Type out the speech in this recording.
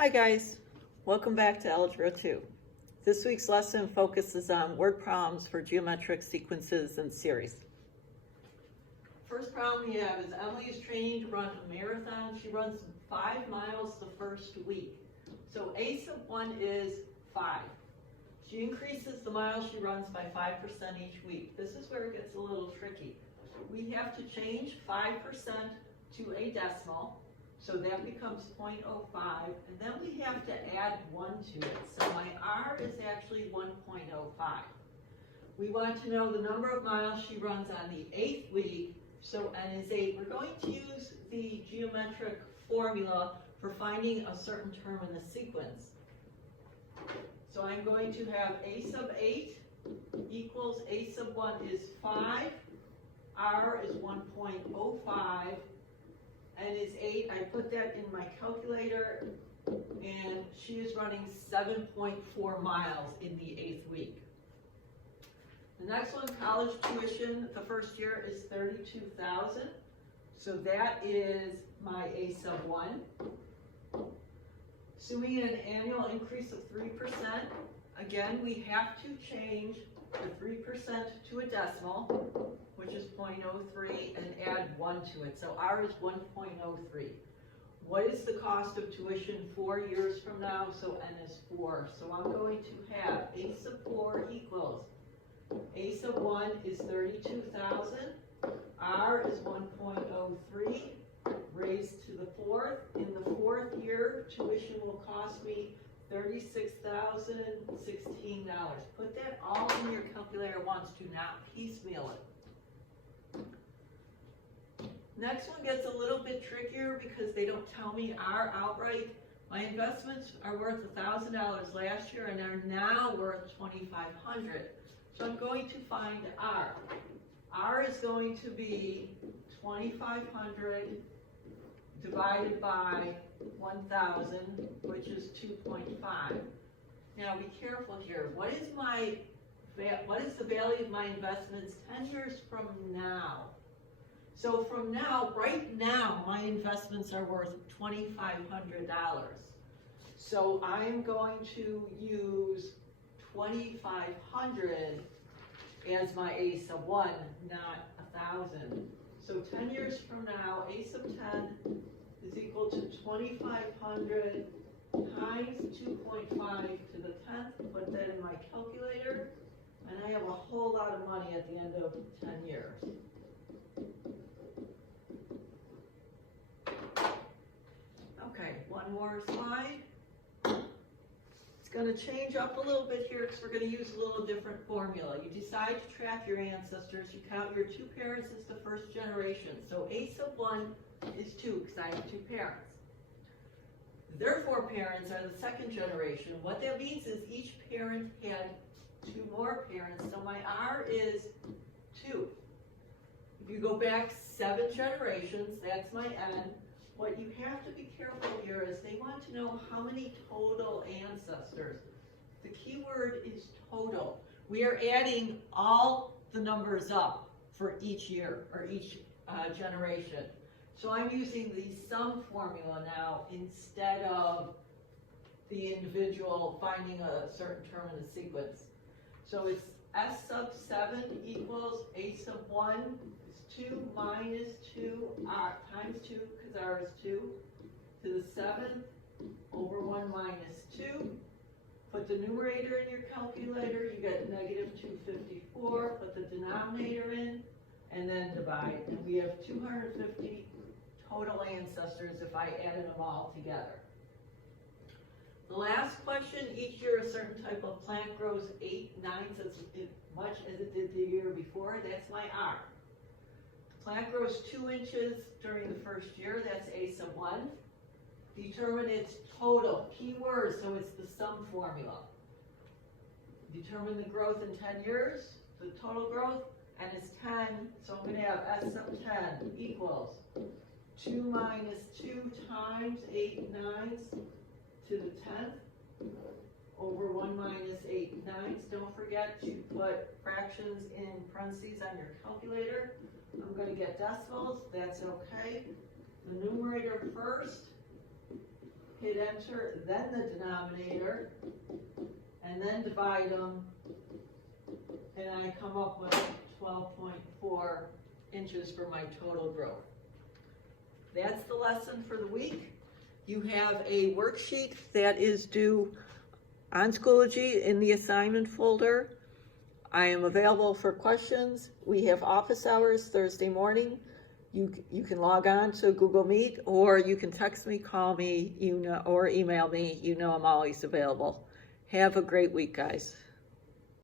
Hi guys, welcome back to Algebra 2. This week's lesson focuses on word problems for geometric sequences and series. First problem we have is Emily is training to run a marathon. She runs 5 miles the first week. So A sub 1 is 5. She increases the miles she runs by 5% each week. This is where it gets a little tricky. We have to change 5% to a decimal. So that becomes 0.05, and then we have to add 1 to it. So my R is actually 1.05. We want to know the number of miles she runs on the 8th week. So N is 8. We're going to use the geometric formula for finding a certain term in the sequence. So I'm going to have A sub 8 equals A sub 1 is 5. R is 1.05. N is 8, I put that in my calculator, and she is running 7.4 miles in the 8th week. The next one, college tuition, the first year is $32,000. So that is my A sub 1. Assuming an annual increase of 3%, again, we have to change the 3% to a decimal, which is 0.03, and add 1 to it. So R is 1.03. What is the cost of tuition 4 years from now? So N is 4. So I'm going to have A sub 4 equals A sub 1 is 32,000. R is 1.03 raised to the 4th. In the 4th year, tuition will cost me $36,016. Put that all in your calculator once. Do not piecemeal it. Next one gets a little bit trickier because they don't tell me R outright. My investments are worth $1,000 last year and are now worth $2,500. So I'm going to find R. R is going to be 2,500 divided by 1,000, which is 2.5. Now be careful here. What is the value of my investments 10 years from now? So from now, right now, my investments are worth $2,500. So I'm going to use 2,500 as my A sub 1, not 1,000. So 10 years from now, A sub 10 is equal to 2,500 times 2.5 to the 10th. Put that in my calculator, and I have a whole lot of money at the end of 10 years. Okay, one more slide. It's going to change up a little bit here because we're going to use a little different formula. You decide to track your ancestors. You count your 2 parents as the first generation. So A sub 1 is 2 because I have 2 parents. Their 4 parents are the second generation. What that means is each parent had 2 more parents. So my R is 2. If you go back 7 generations, that's my N. What you have to be careful here is they want to know how many total ancestors. The key word is total. We are adding all the numbers up for each year or each generation. So I'm using the sum formula now instead of the individual finding a certain term in the sequence. So it's S sub 7 equals A sub 1 is 2 minus 2 times 2 because R is 2 to the 7th over 1 minus 2. Put the numerator in your calculator, you get negative 254. Put the denominator in and then divide. And we have 250 total ancestors if I added them all together. The last question, each year a certain type of plant grows 8 ninths as much as it did the year before. That's my R. Plant grows 2 inches during the first year. That's A sub 1. Determine its total. Key word, so it's the sum formula. Determine the growth in 10 years, the total growth, and it's 10. So I'm going to have S sub 10 equals 2 minus 2 times 8 ninths to the 10th over 1 minus 8 ninths. Don't forget to put fractions in parentheses on your calculator. I'm going to get decimals. That's okay. The numerator first. hit enter, then the denominator, and then divide them, and I come up with 12.4 inches for my total growth. That's the lesson for the week. You have a worksheet that is due on Schoology in the assignment folder. I am available for questions. We have office hours Thursday morning. You can log on to Google Meet, or you can text me, call me, or email me. You know I'm always available. Have a great week, guys.